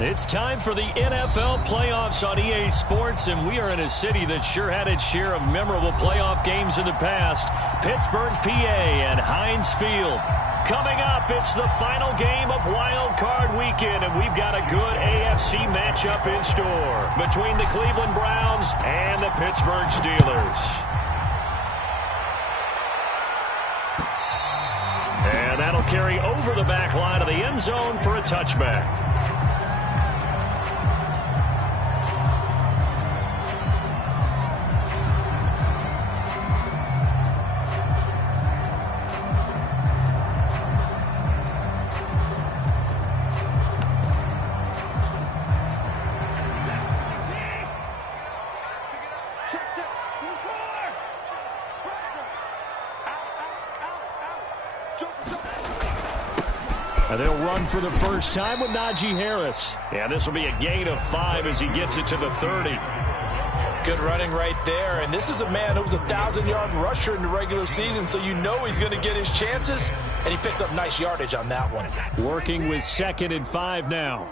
It's time for the NFL playoffs on EA Sports, and we are in a city that sure had its share of memorable playoff games in the past. Pittsburgh, PA, and Heinz Field. Coming up, it's the final game of Wild Card Weekend, and we've got a good AFC matchup in store between the Cleveland Browns and the Pittsburgh Steelers. And that'll carry over the back line of the end zone for a touchback. And they'll run for the first time with Najee Harris. Yeah, this will be a gain of 5 as he gets it to the 30. Good running right there. And this is a man who was a 1,000-yard rusher in the regular season, so you know he's going to get his chances. And he picks up nice yardage on that one. Working with 2nd and 5 now.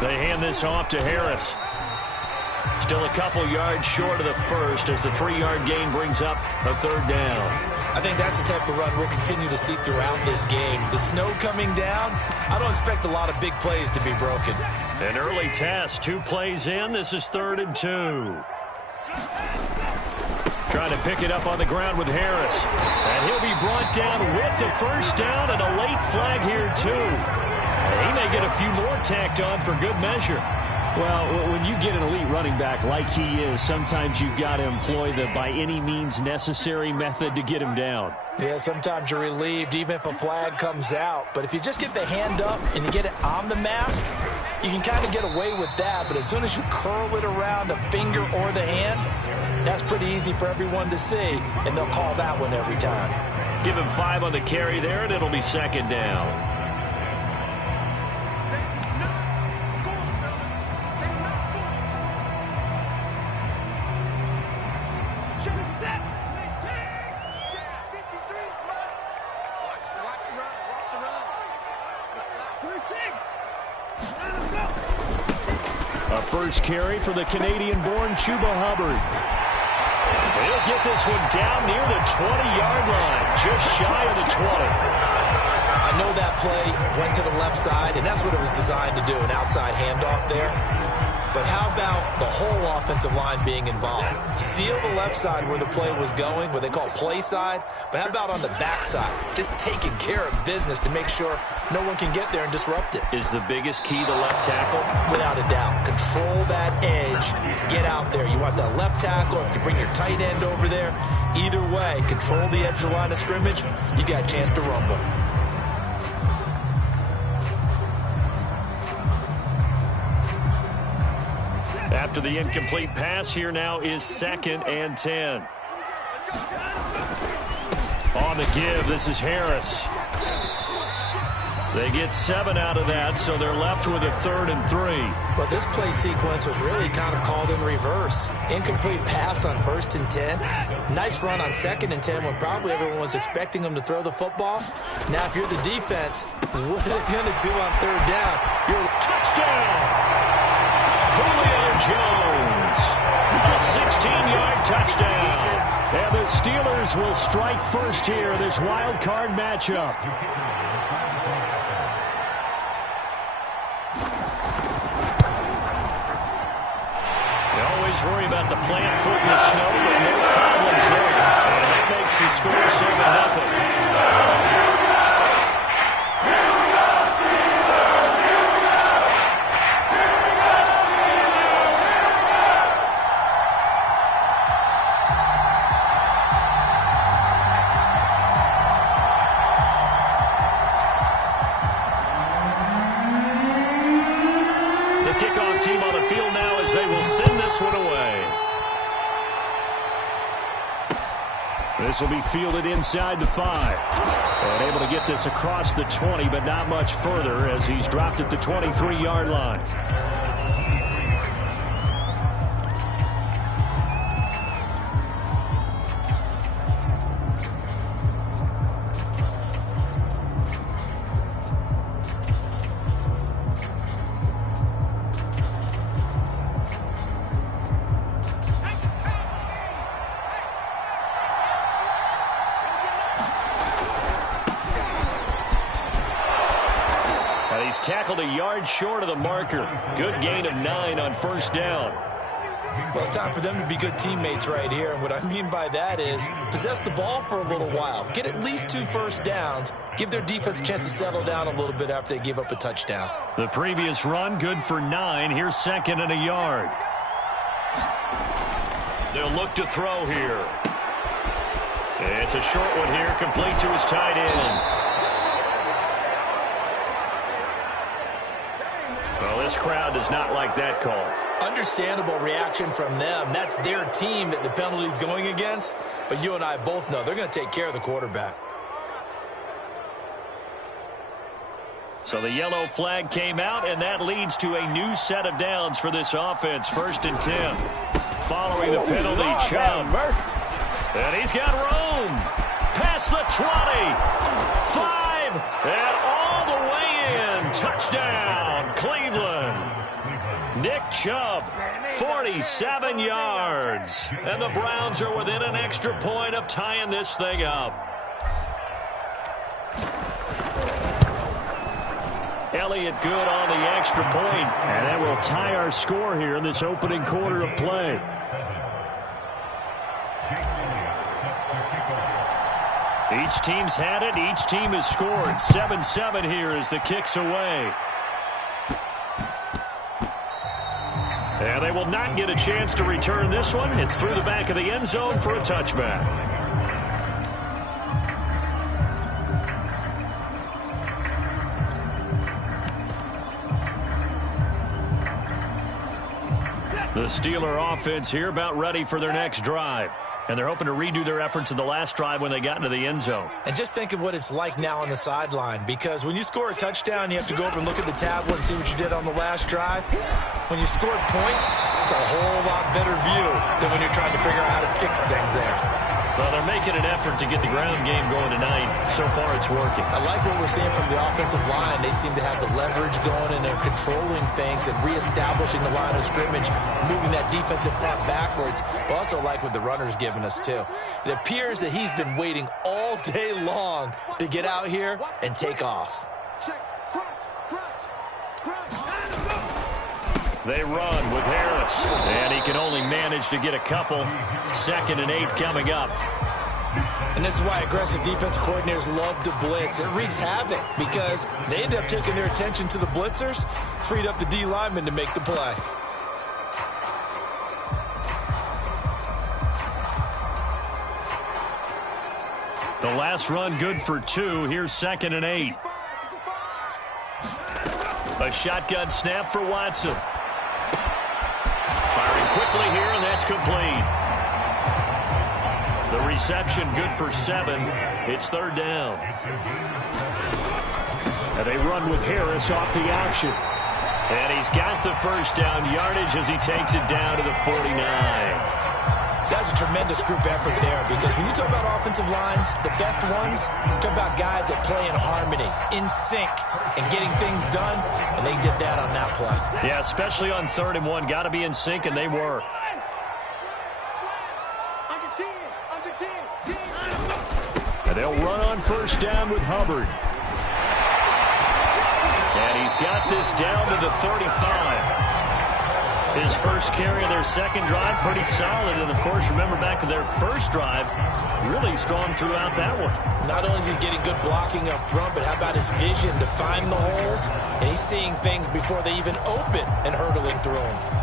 They hand this off to Harris. Still a couple yards short of the first as the 3-yard gain brings up a 3rd down. I think that's the type of run we'll continue to see throughout this game. The snow coming down, I don't expect a lot of big plays to be broken. An early test, 2 plays in. This is 3rd and 2. Trying to pick it up on the ground with Harris. And he'll be brought down with the first down and a late flag here too. He may get a few more tacked on for good measure. Well, when you get an elite running back like he is, sometimes you've got to employ the by any means necessary method to get him down. Yeah, sometimes you're relieved even if a flag comes out. But if you just get the hand up and you get it on the mask, you can kind of get away with that. But as soon as you curl it around a finger or the hand, that's pretty easy for everyone to see, and they'll call that one every time. Give him 5 on the carry there, and it'll be 2nd down. A first carry for the Canadian-born Chuba Hubbard. He'll get this one down near the 20-yard line, just shy of the 20. I know that play went to the left side, and that's what it was designed to do, an outside handoff there. But how about the whole offensive line being involved? Seal the left side where the play was going, what they call play side. But how about on the back side? Just taking care of business to make sure no one can get there and disrupt it. Is the biggest key the left tackle? Without a doubt. Control that edge. Get out there. You want that left tackle. If you bring your tight end over there, either way, control the edge of the line of scrimmage, you got a chance to rumble. After the incomplete pass, here now is 2nd and 10. On the give, this is Harris. They get 7 out of that, so they're left with a 3rd and 3. But this play sequence was really kind of called in reverse. Incomplete pass on 1st and 10. Nice run on 2nd and 10 when probably everyone was expecting them to throw the football. Now, if you're the defense, what are they going to do on 3rd down? You're touchdown! Julio Jones, a 16-yard touchdown. And the Steelers will strike first here, this wild card matchup. You always worry about the plant foot in the snow, but no problems there. And that makes the score 7-0. Kickoff team on the field now as they will send this one away. This will be fielded inside the 5. And able to get this across the 20, but not much further as he's dropped at the 23-yard line. he's tackled a yard short of the marker. Good gain of 9 on first down. Well, it's time for them to be good teammates right here. And what I mean by that is possess the ball for a little while. Get at least 2 first downs. Give their defense a chance to settle down a little bit after they give up a touchdown. The previous run, good for 9. Here's 2nd and a yard. They'll look to throw here. It's a short one here, complete to his tight end. Well, this crowd does not like that call. Understandable reaction from them. That's their team that the penalty's going against. But you and I both know they're going to take care of the quarterback. So the yellow flag came out, and that leads to a new set of downs for this offense. 1st and 10. Following the penalty, Chubb. And he's got room. Past the 20. 5. And all the way in. Touchdown, Cleveland. Nick Chubb, 47 yards. And the Browns are within an extra point of tying this thing up. Elliott good on the extra point. And that will tie our score here in this opening quarter of play. Each team's had it. Each team has scored. 7-7 here as the kick's away. And they will not get a chance to return this one. It's through the back of the end zone for a touchback. The Steeler offense here about ready for their next drive. And they're hoping to redo their efforts in the last drive when they got into the end zone. And just think of what it's like now on the sideline, because when you score a touchdown, you have to go over and look at the tablet and see what you did on the last drive. When you scored points, it's a whole lot better view than when you're trying to figure out how to fix things there. Well, they're making an effort to get the ground game going tonight. So far, it's working. I like what we're seeing from the offensive line. They seem to have the leverage going, and they're controlling things and reestablishing the line of scrimmage, moving that defensive front backwards. But also like what the runner's giving us, too. It appears that he's been waiting all day long to get out here and take off. They run with Harris, and he can only manage to get a couple. 2nd and 8 coming up. And this is why aggressive defensive coordinators love to blitz. It wreaks havoc because they end up taking their attention to the blitzers, freed up the D lineman to make the play. The last run good for 2. Here's 2nd and 8. A shotgun snap for Watson. Firing quickly here, and that's complete. The reception good for 7. It's 3rd down. And they run with Harris off the option. And he's got the first down yardage as he takes it down to the 49. That's a tremendous group effort there, because when you talk about offensive lines, the best ones, talk about guys that play in harmony, in sync, and getting things done, and they did that on that play. Yeah, especially on 3rd and 1. Got to be in sync, and they were. And they'll run on first down with Hubbard. And he's got this down to the 35. His first carry of their second drive, pretty solid. And, of course, remember back to their first drive, really strong throughout that one. Not only is he getting good blocking up front, but how about his vision to find the holes? And he's seeing things before they even open and hurdling through them.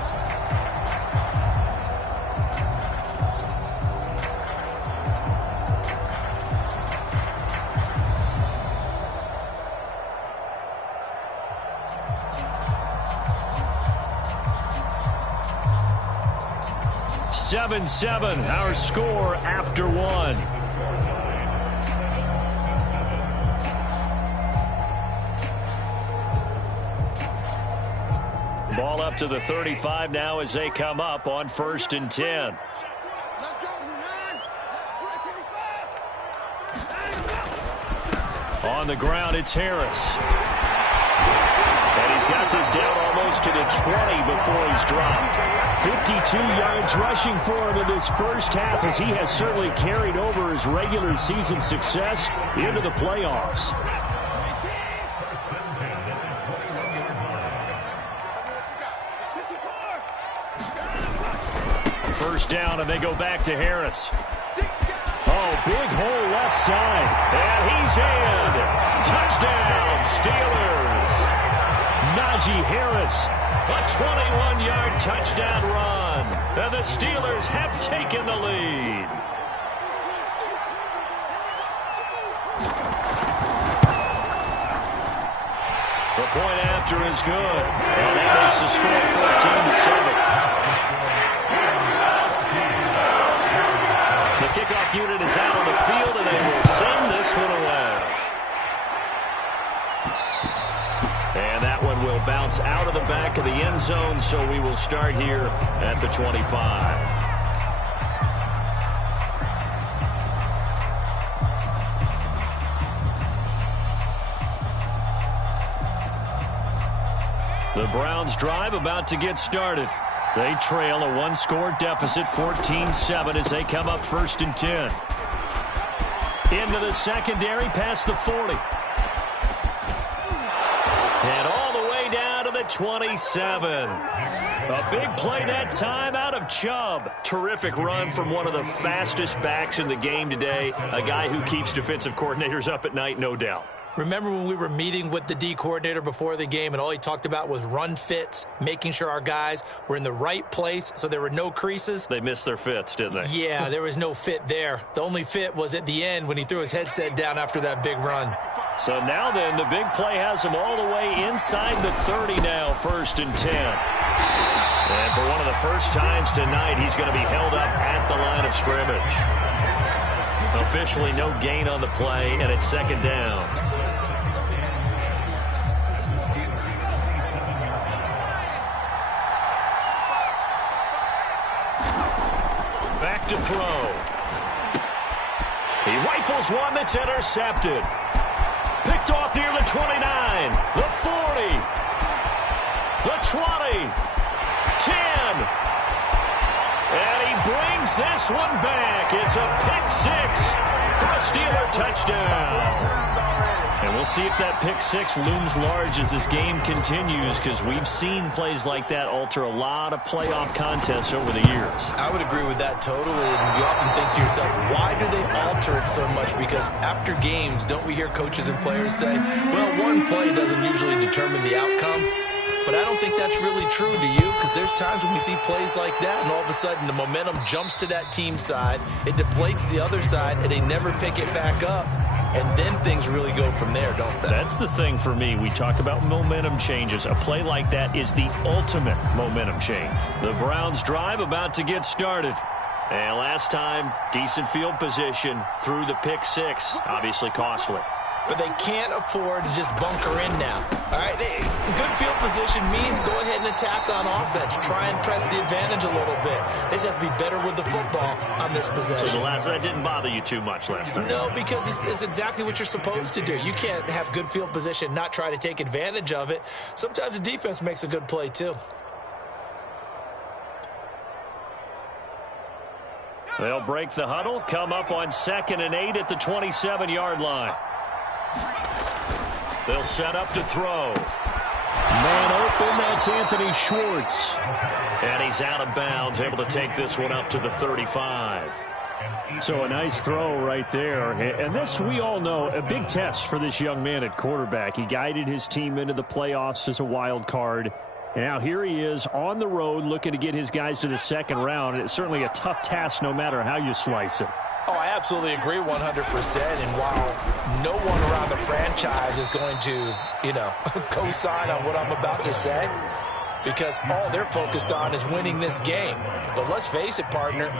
Seven, our score after 1. Ball up to the 35 now as they come up on 1st and 10. On the ground, it's Harris. And he's got this down almost to the 20 before he's dropped. 52 yards rushing for him in this first half, as he has certainly carried over his regular season success into the playoffs. first down, and they go back to Harris. Oh, big hole left side. And he's in. Touchdown, Steelers. Najee Harris, a 21-yard touchdown run. And the Steelers have taken the lead. The point after is good. And that makes the score 14-7. The kickoff unit is out on the field, and they will send this one away. And that one will bounce out of the back of the end zone, so we will start here at the 25. The Browns drive about to get started. They trail a one-score deficit, 14-7, as they come up 1st and 10. Into the secondary, past the 40. And all the way down to the 27. A big play that time out of Chubb. Terrific run from one of the fastest backs in the game today. A guy who keeps defensive coordinators up at night, no doubt. Remember when we were meeting with the D coordinator before the game and all he talked about was run fits, making sure our guys were in the right place so there were no creases? They missed their fits, didn't they? Yeah, there was no fit there. The only fit was at the end when he threw his headset down after that big run. So now then, the big play has him all the way inside the 30 now, 1st and 10. And for one of the first times tonight, he's going to be held up at the line of scrimmage. Officially no gain on the play, and it's 2nd down. Back to throw. He rifles one that's intercepted. Picked off near the 29, the 40, the 20, 10. And he brings this one back. It's a pick six for a Steeler touchdown. And we'll see if that pick six looms large as this game continues, because we've seen plays like that alter a lot of playoff contests over the years. I would agree with that totally, and you often think to yourself, why do they alter it so much? Because after games, don't we hear coaches and players say, well, one play doesn't usually determine the outcome? But I don't think that's really true, do you? Because there's times when we see plays like that, and all of a sudden the momentum jumps to that team side, it deflates the other side, and they never pick it back up. And then things really go from there, don't they? That's the thing for me. We talk about momentum changes. A play like that is the ultimate momentum change. The Browns drive about to get started. And last time, decent field position through the pick six. Obviously costly. But they can't afford to just bunker in now. All right, good field position means go ahead and attack on offense. Try and press the advantage a little bit. They just have to be better with the football on this possession. So that didn't bother you too much last time? No, because it's exactly what you're supposed to do. You can't have good field position, not try to take advantage of it. Sometimes the defense makes a good play too. They'll break the huddle, come up on 2nd and 8 at the 27-yard line. They'll set up to throw. Man open, that's Anthony Schwartz. And he's out of bounds, able to take this one up to the 35. So a nice throw right there. And this, we all know, a big test for this young man at quarterback. He guided his team into the playoffs as a wild card. Now here he is on the road looking to get his guys to the 2nd round. It's certainly a tough task no matter how you slice it. Oh, I absolutely agree 100%. And while no one around the franchise is going to, co-sign on what I'm about to say, because all they're focused on is winning this game. But let's face it, partner,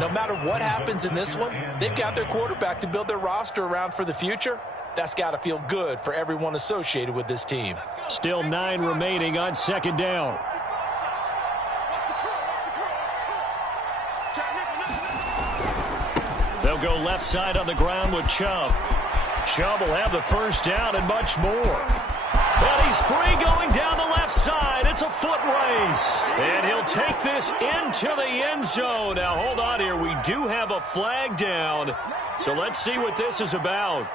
no matter what happens in this one, they've got their quarterback to build their roster around for the future. That's got to feel good for everyone associated with this team. Still 9 remaining on 2nd down. They'll go left side on the ground with Chubb. Chubb will have the first down and much more. And he's free going down the left side. It's a foot race. And he'll take this into the end zone. Now, hold on here. We do have a flag down. So let's see what this is about.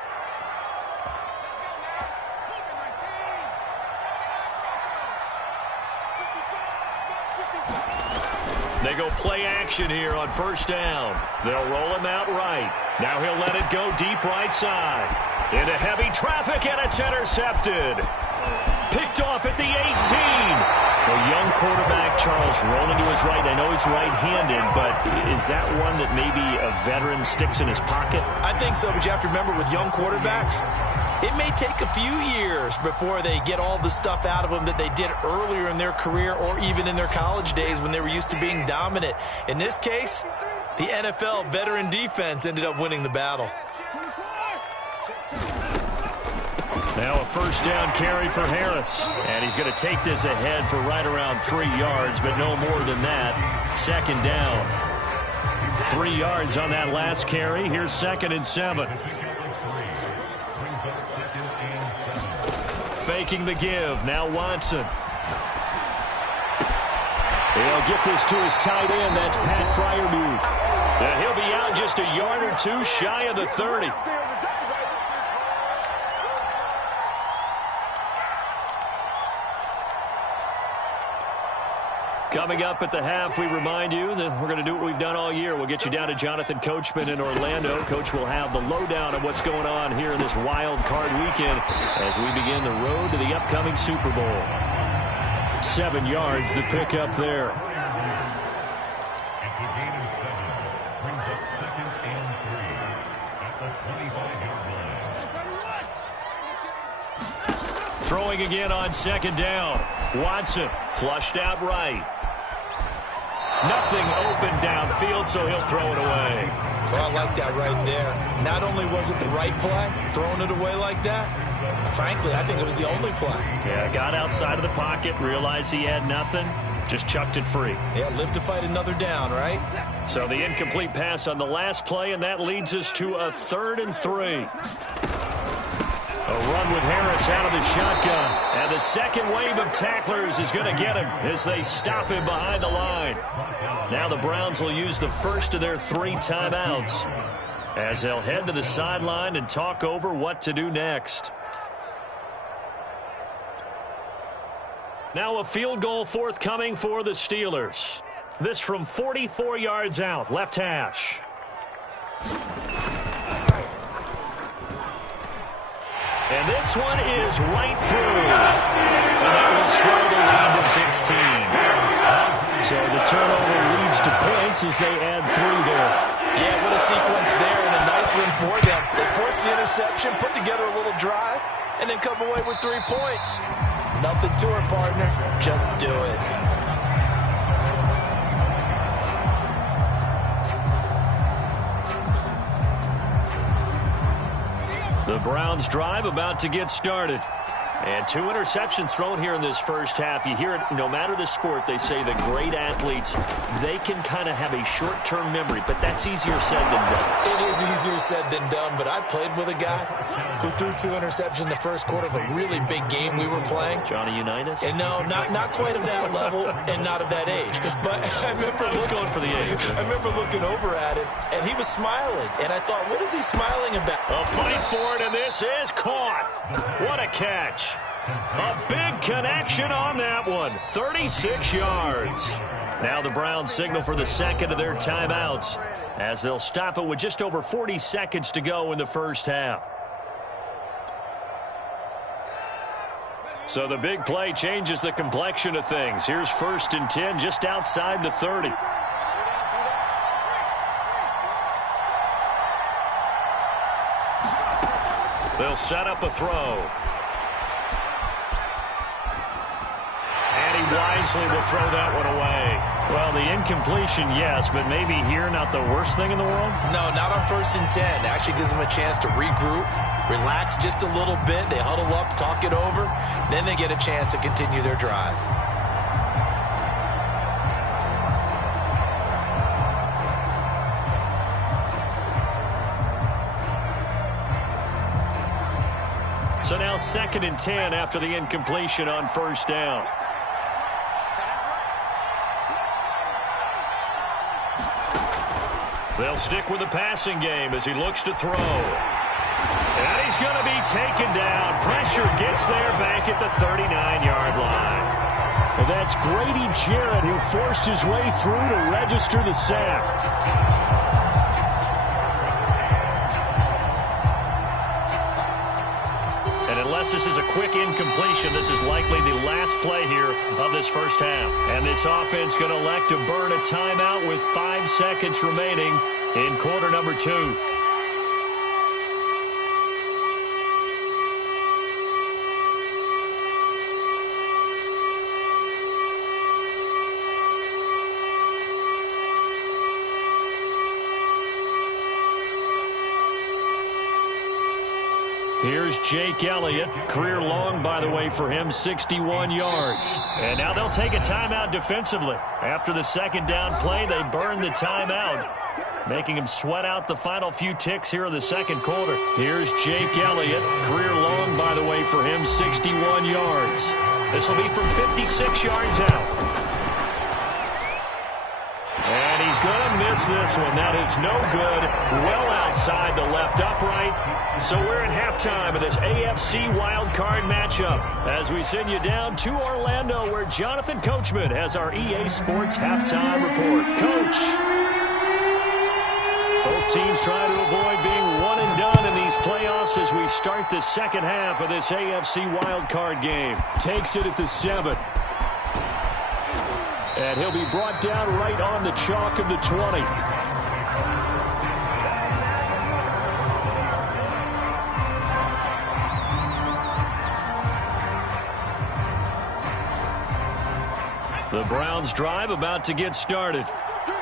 They go play action here on first down. They'll roll him out right. Now he'll let it go deep right side. Into heavy traffic, and it's intercepted. Picked off at the 18. The young quarterback, Charles, rolling to his right. I know he's right-handed, but is that one that maybe a veteran sticks in his pocket? I think so, but you have to remember with young quarterbacks, it may take a few years before they get all the stuff out of them that they did earlier in their career or even in their college days when they were used to being dominant. In this case, the NFL veteran defense ended up winning the battle. Now a first down carry for Harris. And he's going to take this ahead for right around 3 yards, but no more than that. Second down. 3 yards on that last carry. Here's 2nd and 7. Faking the give. Now Watson. He'll get this to his tight end. That's Pat Freiermuth. And he'll be out just a yard or two shy of the 30. Coming up at the half, we remind you that we're going to do what we've done all year. We'll get you down to Jonathan Coachman in Orlando. Coach will have the lowdown of what's going on here in this wild card weekend as we begin the road to the upcoming Super Bowl. 7 yards, the pick up there. Throwing again on 2nd down. Watson flushed out right. Nothing open downfield, so he'll throw it away. Well, I like that right there. Not only was it the right play, throwing it away like that, frankly, I think it was the only play. Yeah, got outside of the pocket, realized he had nothing, just chucked it free. Yeah, live to fight another down, right? So the incomplete pass on the last play, and that leads us to a 3rd and 3. A run with Harris out of the shotgun. And the second wave of tacklers is going to get him as they stop him behind the line. Now the Browns will use the first of their 3 timeouts as they'll head to the sideline and talk over what to do next. Now a field goal forthcoming for the Steelers. This from 44 yards out, left hash. And this one is right through. And that will slow the lead to 16. So the turnover leads to points as they add 3 there. Yeah, what a sequence there, and a nice win for them. They forced the interception, put together a little drive, and then come away with 3 points. Nothing to it, partner. Just do it. The Browns drive about to get started. And 2 interceptions thrown here in this first half. You hear it, no matter the sport, they say the great athletes, they can kind of have a short-term memory, but that's easier said than done. It is easier said than done, but I played with a guy who threw 2 interceptions in the first quarter of a really big game we were playing. Johnny Unitas? And no, not quite of that level and not of that age. But I was going for the age. I remember looking over at him, and he was smiling. And I thought, what is he smiling about? A fight for it, and this is caught. What a catch. A big connection on that one. 36 yards. Now the Browns signal for the second of their timeouts as they'll stop it with just over 40 seconds to go in the first half. So the big play changes the complexion of things. Here's 1st and 10 just outside the 30. They'll set up a throw. And he wisely will throw that one away. Well, the incompletion, yes, but maybe here not the worst thing in the world? No, not on 1st and 10. Actually gives them a chance to regroup, relax just a little bit. They huddle up, talk it over. Then they get a chance to continue their drive. So now 2nd and 10 after the incompletion on 1st down. They'll stick with the passing game as he looks to throw. And he's going to be taken down. Pressure gets there back at the 39-yard line. And that's Grady Jarrett who forced his way through to register the sack. Unless this is a quick incompletion, this is likely the last play here of this first half. And this offense going to elect to burn a timeout with 5 seconds remaining in quarter number 2. Here's Jake Elliott. Career long, by the way, for him, 61 yards. And now they'll take a timeout defensively. After the second down play, they burn the timeout, making him sweat out the final few ticks here in the second quarter. Here's Jake Elliott. Career long, by the way, for him, 61 yards. This will be from 56 yards out. And he's going to miss this one. That is no good. Well outside the left upright. So we're at halftime of this AFC wildcard matchup as we send you down to Orlando where Jonathan Coachman has our EA Sports halftime report. Coach. Both teams try to avoid being one and done in these playoffs as we start the second half of this AFC wildcard game. Takes it at the 7. And he'll be brought down right on the chalk of the 20. The Browns drive about to get started.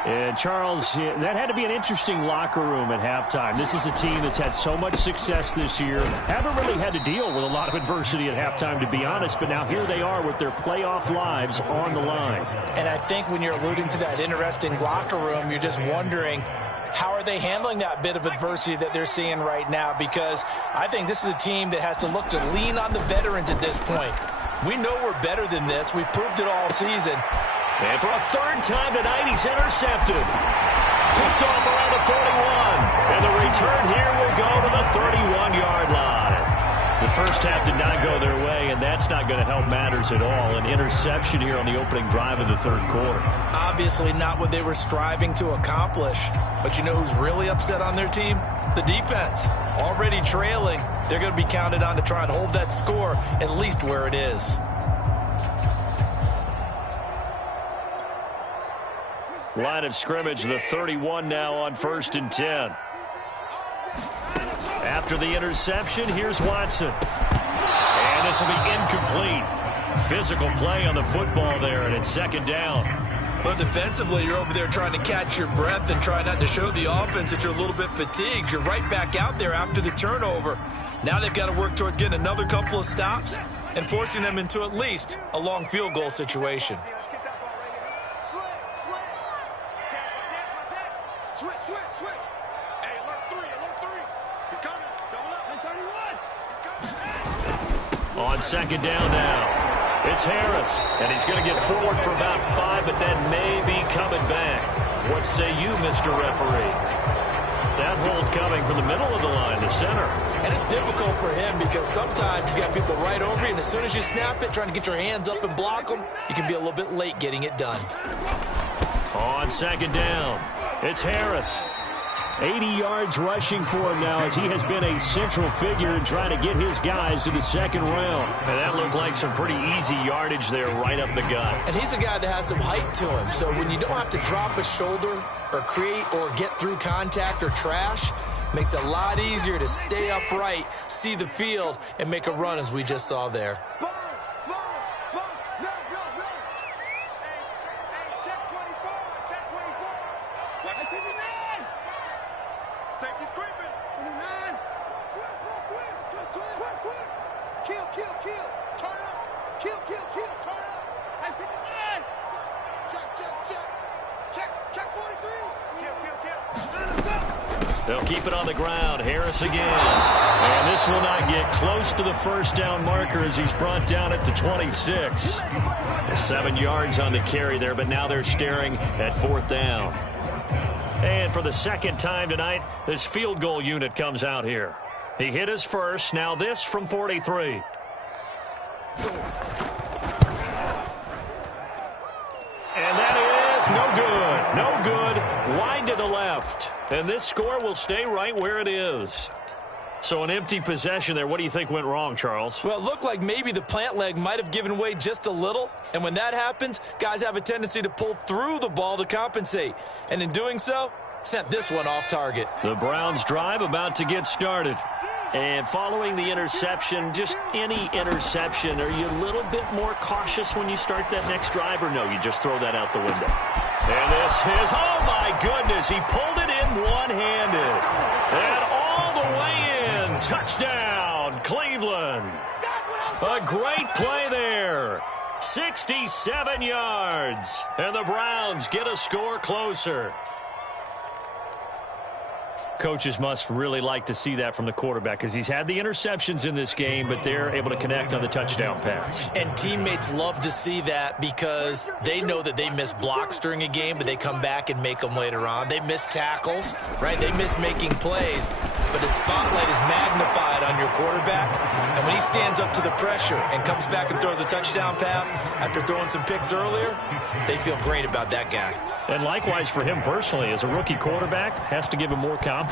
And, Charles, that had to be an interesting locker room at halftime. This is a team that's had so much success this year. Haven't really had to deal with a lot of adversity at halftime, to be honest. But now here they are with their playoff lives on the line. And I think when you're alluding to that interesting locker room, you're just wondering, how are they handling that bit of adversity that they're seeing right now? Because I think this is a team that has to look to lean on the veterans at this point. We know we're better than this. We've proved it all season. And for a third time tonight, he's intercepted. Picked off around the 41. And the return here will go to the 31-yard line. The first half did not go their way, and that's not going to help matters at all. An interception here on the opening drive of the third quarter. Obviously not what they were striving to accomplish. But you know who's really upset on their team? The defense. Already trailing. They're going to be counted on to try and hold that score at least where it is. Line of scrimmage, the 31 now on 1st and 10. After the interception, here's Watson. And this will be incomplete. Physical play on the football there, and it's second down. But defensively, you're over there trying to catch your breath and try not to show the offense that you're a little bit fatigued. You're right back out there after the turnover. Now they've got to work towards getting another couple of stops and forcing them into at least a long field goal situation. On second down now, it's Harris, and he's going to get forward for about 5, but that may be coming back. What say you, Mr. Referee? That hold coming from the middle of the line, the center. And it's difficult for him because sometimes you got people right over you, and as soon as you snap it, trying to get your hands up and block them, you can be a little bit late getting it done. On second down, it's Harris. 80 yards rushing for him now as he has been a central figure in trying to get his guys to the second round. And that looked like some pretty easy yardage there right up the gut. And he's a guy that has some height to him. So when you don't have to drop a shoulder or create or get through contact or trash, makes it a lot easier to stay upright, see the field, and make a run as we just saw there. They'll keep it on the ground. Harris again. And this will not get close to the first down marker as he's brought down at the 26. 7 yards on the carry there, but now they're staring at 4th down. And for the second time tonight, this field goal unit comes out here. He hit his first. Now this from 43. is no good. No good. Wide to the left. And this score will stay right where it is. So an empty possession there. What do you think went wrong, Charles? Well, it looked like maybe the plant leg might have given way just a little. And when that happens, guys have a tendency to pull through the ball to compensate. And in doing so, sent this one off target. The Browns drive about to get started. And following the interception, just any interception, are you a little bit more cautious when you start that next drive, or no, you just throw that out the window? And this is, oh my goodness, he pulled it in one-handed. And all the way in, touchdown, Cleveland. A great play there. 67 yards. And the Browns get a score closer. Coaches must really like to see that from the quarterback because he's had the interceptions in this game, but they're able to connect on the touchdown pass. And teammates love to see that because they know that they miss blocks during a game, but they come back and make them later on. They miss tackles, right? They miss making plays, but the spotlight is magnified on your quarterback. And when he stands up to the pressure and comes back and throws a touchdown pass after throwing some picks earlier, they feel great about that guy. And likewise for him personally, as a rookie quarterback, has to give him more confidence.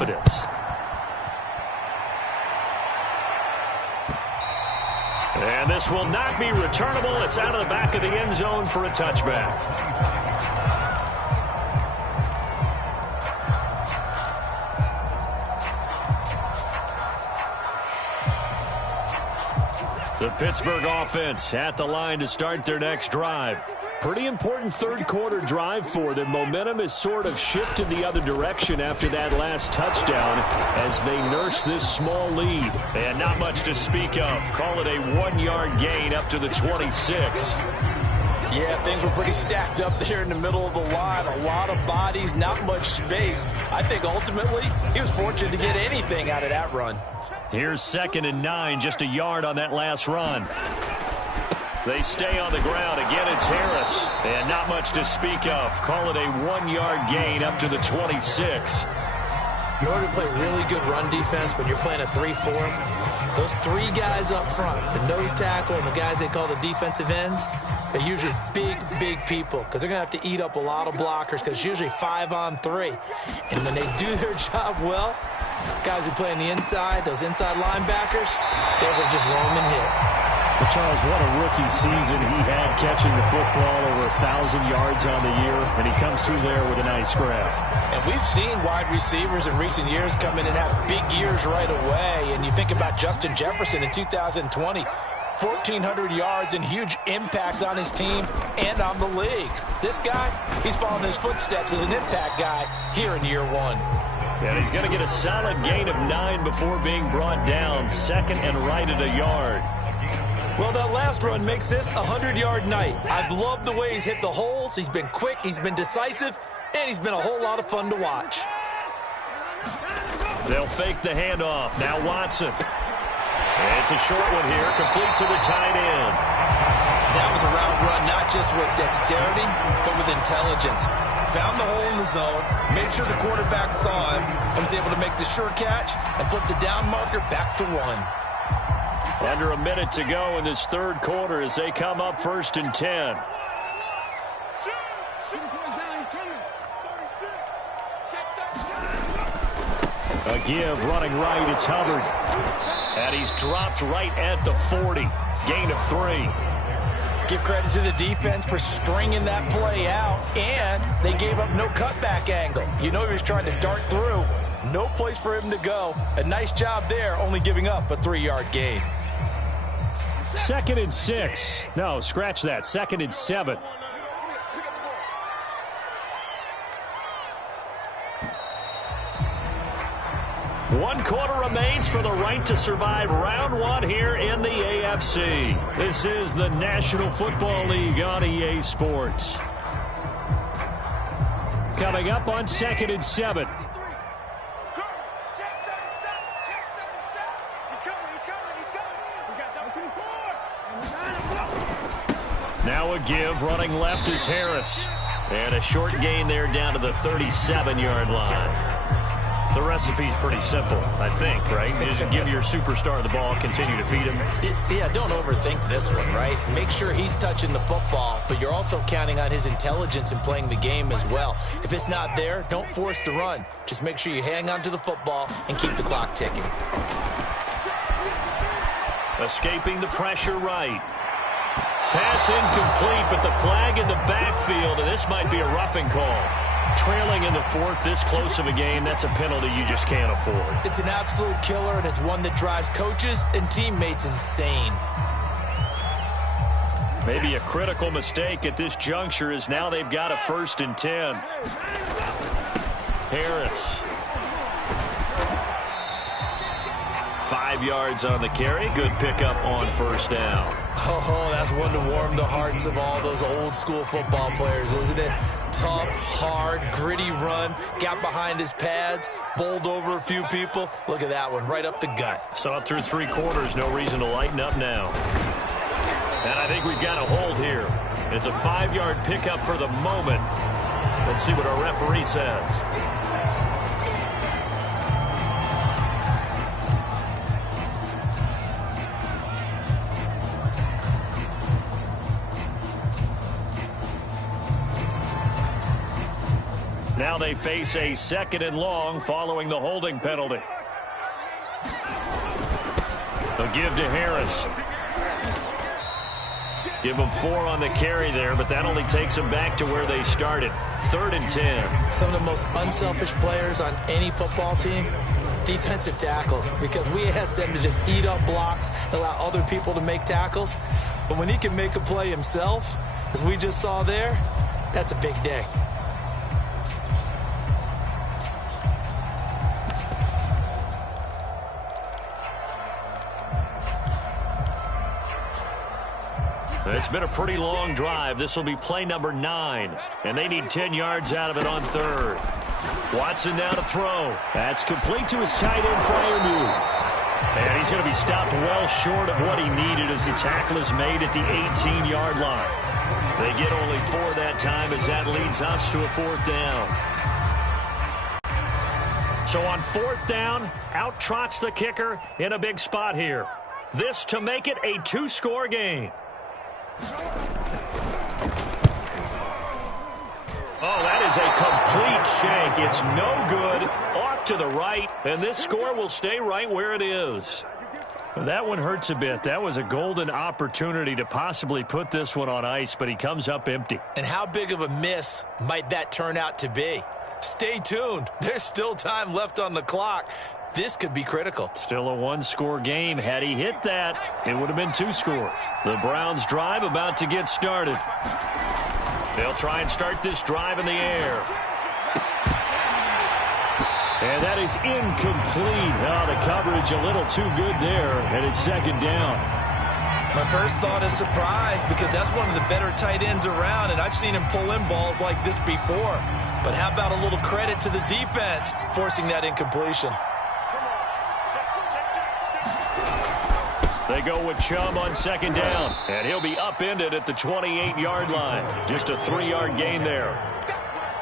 And this will not be returnable. It's out of the back of the end zone for a touchback. The Pittsburgh offense at the line to start their next drive. Pretty important third-quarter drive for them. Momentum has sort of shifted the other direction after that last touchdown as they nurse this small lead. And not much to speak of. Call it a 1-yard gain up to the 26. Yeah, things were pretty stacked up there in the middle of the line. A lot of bodies, not much space. I think ultimately he was fortunate to get anything out of that run. Here's 2nd and 9, just a yard on that last run. They stay on the ground. Again, it's Harris. And not much to speak of. Call it a 1-yard gain up to the 26. In order to play really good run defense when you're playing a 3-4, those three guys up front, the nose tackle and the guys they call the defensive ends, they're usually big people because they're going to have to eat up a lot of blockers because it's usually 5-on-3. And when they do their job well, guys who play on the inside, those inside linebackers, they will just roam and hit. Well, Charles, what a rookie season he had catching the football, over 1,000 yards on the year, and he comes through there with a nice grab. And we've seen wide receivers in recent years come in and have big years right away. And you think about Justin Jefferson in 2020, 1,400 yards and huge impact on his team and on the league. This guy, he's following his footsteps as an impact guy here in year one. And he's going to get a solid gain of 9 before being brought down, 2nd and right at a yard. Well, that last run makes this a 100-yard night. I've loved the way he's hit the holes. He's been quick, he's been decisive, and he's been a whole lot of fun to watch. They'll fake the handoff. Now Watson. It's a short one here, complete to the tight end. That was a route run, not just with dexterity, but with intelligence. Found the hole in the zone, made sure the quarterback saw him, and was able to make the sure catch and flip the down marker back to 1. Under a minute to go in this third quarter as they come up 1st and 10. A give running right, it's Hubbard. And he's dropped right at the 40. Gain of 3. Give credit to the defense for stringing that play out, and they gave up no cutback angle. You know he was trying to dart through. No place for him to go. A nice job there, only giving up a 3-yard gain. 2nd and 6. No, scratch that. 2nd and 7. One quarter remains for the right to survive round 1 here in the AFC. This is the National Football League on EA Sports. Coming up on 2nd and 7. Now a give, running left is Harris. And a short gain there down to the 37-yard line. The recipe's pretty simple, I think, right? You just give your superstar the ball, continue to feed him. Yeah, don't overthink this one, right? Make sure he's touching the football, but you're also counting on his intelligence in playing the game as well. If it's not there, don't force the run. Just make sure you hang on to the football and keep the clock ticking. Escaping the pressure right. Pass incomplete, but the flag in the backfield, and this might be a roughing call. Trailing in the fourth, this close of a game, that's a penalty you just can't afford. It's an absolute killer, and it's one that drives coaches and teammates insane. Maybe a critical mistake at this juncture is now they've got a 1st and 10. Harris. 5 yards on the carry. Good pickup on 1st down. Oh, that's one to warm the hearts of all those old-school football players, isn't it? Tough, hard, gritty run, got behind his pads, bowled over a few people. Look at that one, right up the gut. Saw it through 3 quarters, no reason to lighten up now. And I think we've got a hold here. It's a 5-yard pickup for the moment. Let's see what our referee says. Now they face a 2nd and long following the holding penalty. They'll give to Harris. Give them 4 on the carry there, but that only takes them back to where they started. 3rd and 10. Some of the most unselfish players on any football team, defensive tackles, because we ask them to just eat up blocks and allow other people to make tackles. But when he can make a play himself, as we just saw there, that's a big day. It's been a pretty long drive. This will be play number 9, and they need 10 yards out of it on 3rd. Watson now to throw. That's complete to his tight end for Ayermuth. And he's going to be stopped well short of what he needed as the tackle is made at the 18-yard line. They get only 4 that time as that leads us to a 4th down. So on 4th down, out trots the kicker in a big spot here. This to make it a 2-score game. Oh, that is a complete shank. It's no good. Off to the right, and this score will stay right where it is. That one hurts a bit. That was a golden opportunity to possibly put this one on ice, but he comes up empty. And how big of a miss might that turn out to be? Stay tuned. There's still time left on the clock. This could be critical. Still a 1-score game. Had he hit that, it would have been 2 scores. The Browns' drive about to get started. They'll try and start this drive in the air. And that is incomplete. Oh, the coverage a little too good there, and it's 2nd down. My first thought is surprise, because that's one of the better tight ends around, and I've seen him pull in balls like this before. But how about a little credit to the defense forcing that incompletion? They go with Chubb on 2nd down, and he'll be upended at the 28-yard line. Just a 3-yard gain there.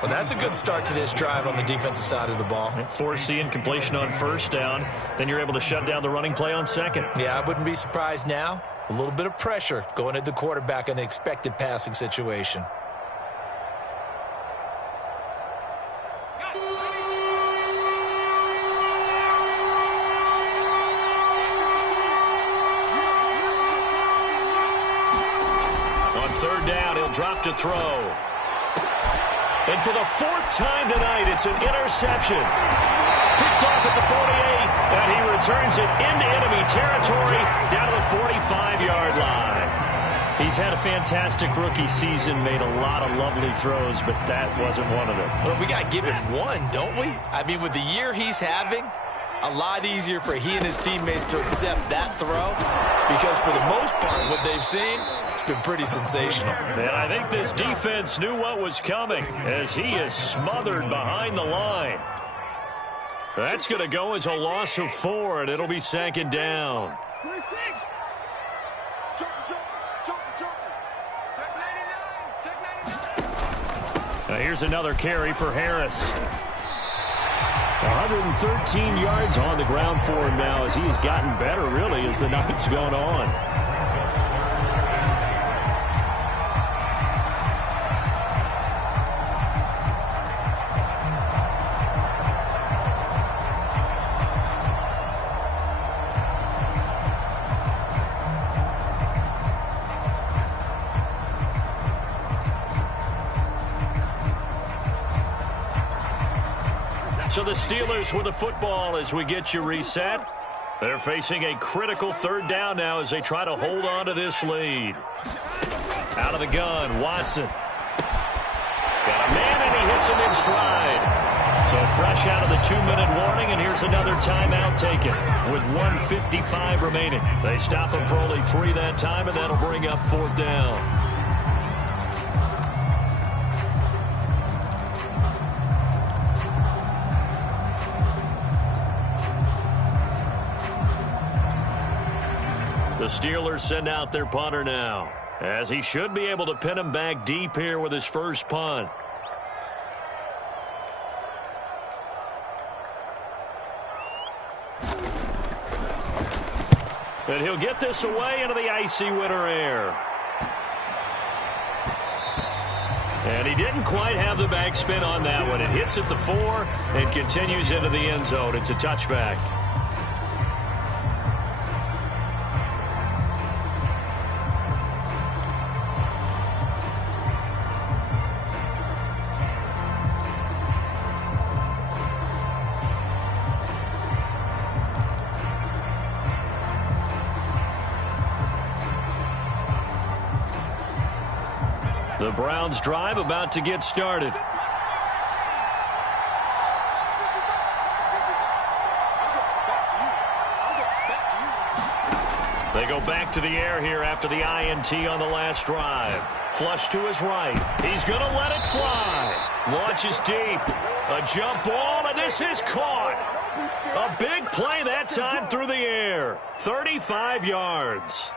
Well, that's a good start to this drive on the defensive side of the ball. Force the incompletion on 1st down, then you're able to shut down the running play on 2nd. Yeah, I wouldn't be surprised now. A little bit of pressure going at the quarterback in an expected passing situation. Drop to throw. And for the 4th time tonight, it's an interception. Picked off at the 48, and he returns it into enemy territory down to the 45-yard line. He's had a fantastic rookie season, made a lot of lovely throws, but that wasn't one of them. Well, we got to give him one, don't we? I mean, with the year he's having, a lot easier for he and his teammates to accept that throw, because for the most part, what they've seen, it's been pretty sensational. And I think this defense knew what was coming as he is smothered behind the line. That's going to go as a loss of 4, and it'll be 2nd down. Now here's another carry for Harris. 113 yards on the ground for him now as he's gotten better, really, as the night's gone on. So the Steelers with the football as we get you reset. They're facing a critical third down now as they try to hold on to this lead. Out of the gun, Watson. Got a man, and he hits him in stride. So fresh out of the 2-minute warning, and here's another timeout taken with 1:55 remaining. They stop him for only 3 that time, and that'll bring up 4th down. The Steelers send out their punter now, as he should be able to pin him back deep here with his first punt. And he'll get this away into the icy winter air. And he didn't quite have the backspin on that one. It hits at the 4 and continues into the end zone. It's a touchback. The Browns drive about to get started. They go back to the air here after the INT on the last drive. Flush to his right. He's going to let it fly. Launches deep. A jump ball, and this is caught. A big play that time through the air. 35 yards.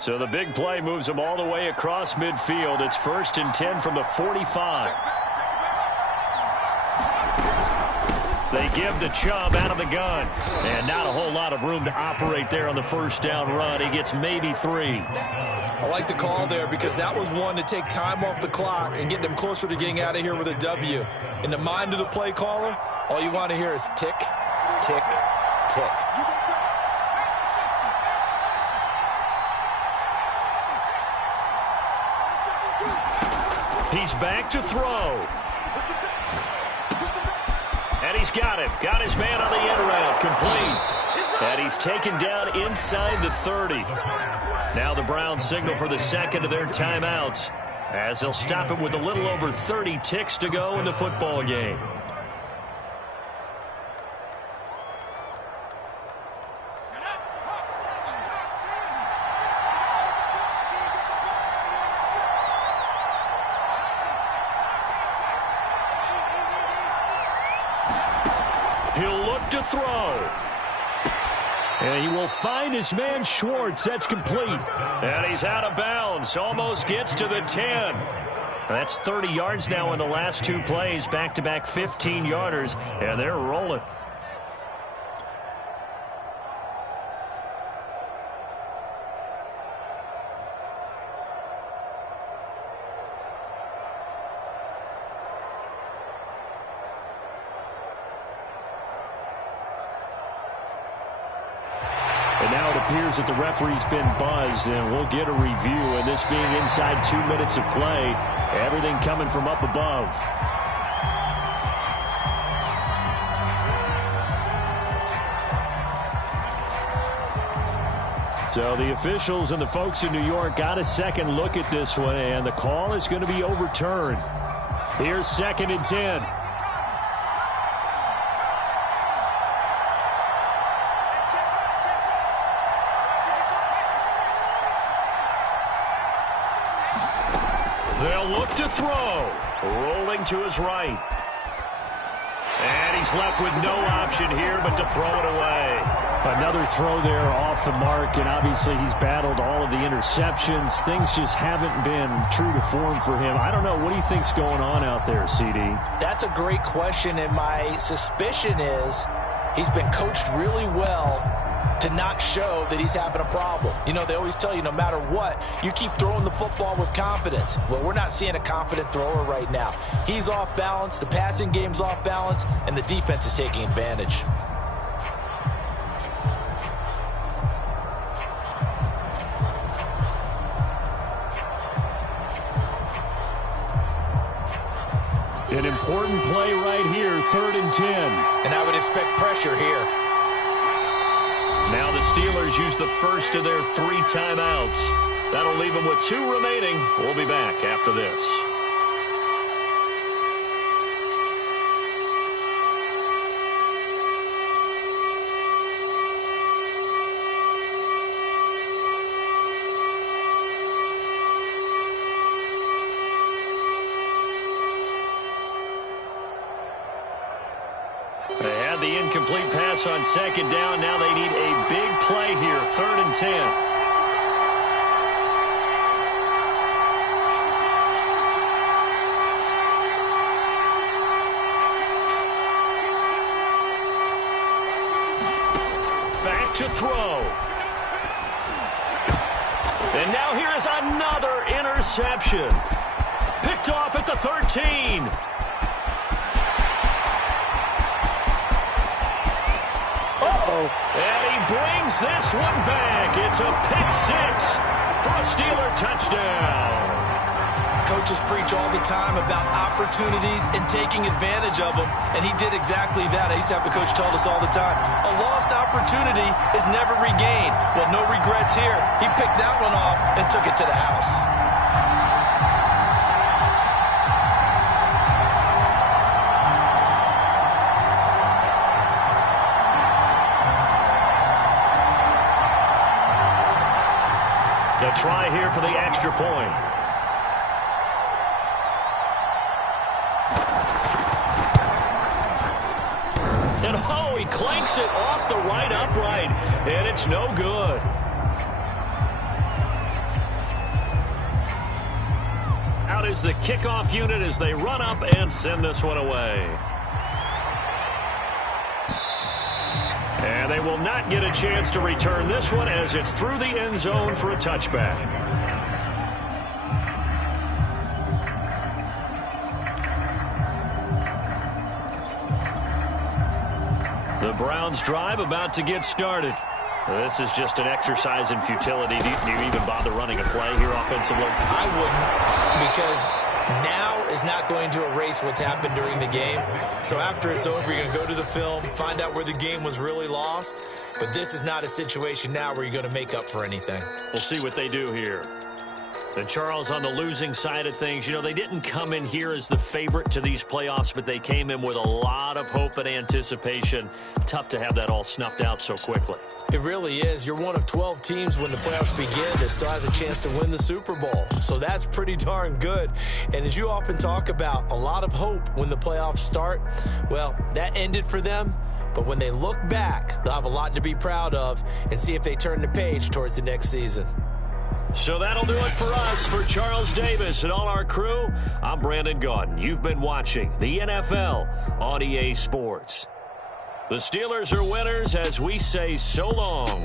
So the big play moves him all the way across midfield. It's 1st and 10 from the 45. They give to Chubb out of the gun. And not a whole lot of room to operate there on the first down run. He gets maybe 3. I like the call there because that was one to take time off the clock and get them closer to getting out of here with a W. In the mind of the play caller, all you want to hear is tick, tick, tick. He's back to throw. And he's got him. Got his man on the end route. Complete. And he's taken down inside the 30. Now the Browns signal for the second of their timeouts as they'll stop it with a little over 30 ticks to go in the football game. He'll look to throw. And he will find his man Schwartz. That's complete. And he's out of bounds. Almost gets to the 10. That's 30 yards now in the last 2 plays. Back-to-back 15-yarders. And they're rolling. And now it appears that the referee's been buzzed, and we'll get a review. And this being inside 2 minutes of play, everything coming from up above. So the officials and the folks in New York got a second look at this one, and the call is going to be overturned. Here's 2nd and 10. They'll look to throw. Rolling to his right. And he's left with no option here but to throw it away. Another throw there off the mark, and obviously he's battled all of the interceptions. Things just haven't been true to form for him. I don't know. What do you think's going on out there, CD? That's a great question, and my suspicion is he's been coached really well to not show that he's having a problem. You know, they always tell you no matter what, you keep throwing the football with confidence. Well, we're not seeing a confident thrower right now. He's off balance, the passing game's off balance, and the defense is taking advantage. An important play right here, 3rd and 10. And I would expect pressure here. Now the Steelers use the first of their 3 timeouts. That'll leave them with 2 remaining. We'll be back after this. They had the incomplete pass on 2nd down. Now they need a big play here, 3rd and 10. Back to throw. And now here is another interception. Picked off at the 13. And he brings this one back. It's a pick 6 for a Steeler touchdown. Coaches preach all the time about opportunities and taking advantage of them, and he did exactly that. I used to have a coach tell us all the time, a lost opportunity is never regained. Well, no regrets here. He picked that one off and took it to the house. A try here for the extra point. And oh, he clanks it off the right upright, and it's no good. Out is the kickoff unit as they run up and send this one away. And they will not get a chance to return this one as it's through the end zone for a touchback. The Browns drive about to get started. This is just an exercise in futility. Do you even bother running a play here offensively? I wouldn't, because now is not going to erase what's happened during the game. So after it's over, you're going to go to the film, find out where the game was really lost. But this is not a situation now where you're going to make up for anything. We'll see what they do here. And Charles, on the losing side of things, you know, they didn't come in here as the favorite to these playoffs, but they came in with a lot of hope and anticipation. Tough to have that all snuffed out so quickly. It really is. You're one of 12 teams when the playoffs begin that still has a chance to win the Super Bowl. So that's pretty darn good. And as you often talk about, a lot of hope when the playoffs start. Well, that ended for them. But when they look back, they'll have a lot to be proud of and see if they turn the page towards the next season. So that'll do it for us. For Charles Davis and all our crew, I'm Brandon Gaudin. You've been watching the NFL on EA Sports. The Steelers are winners as we say so long.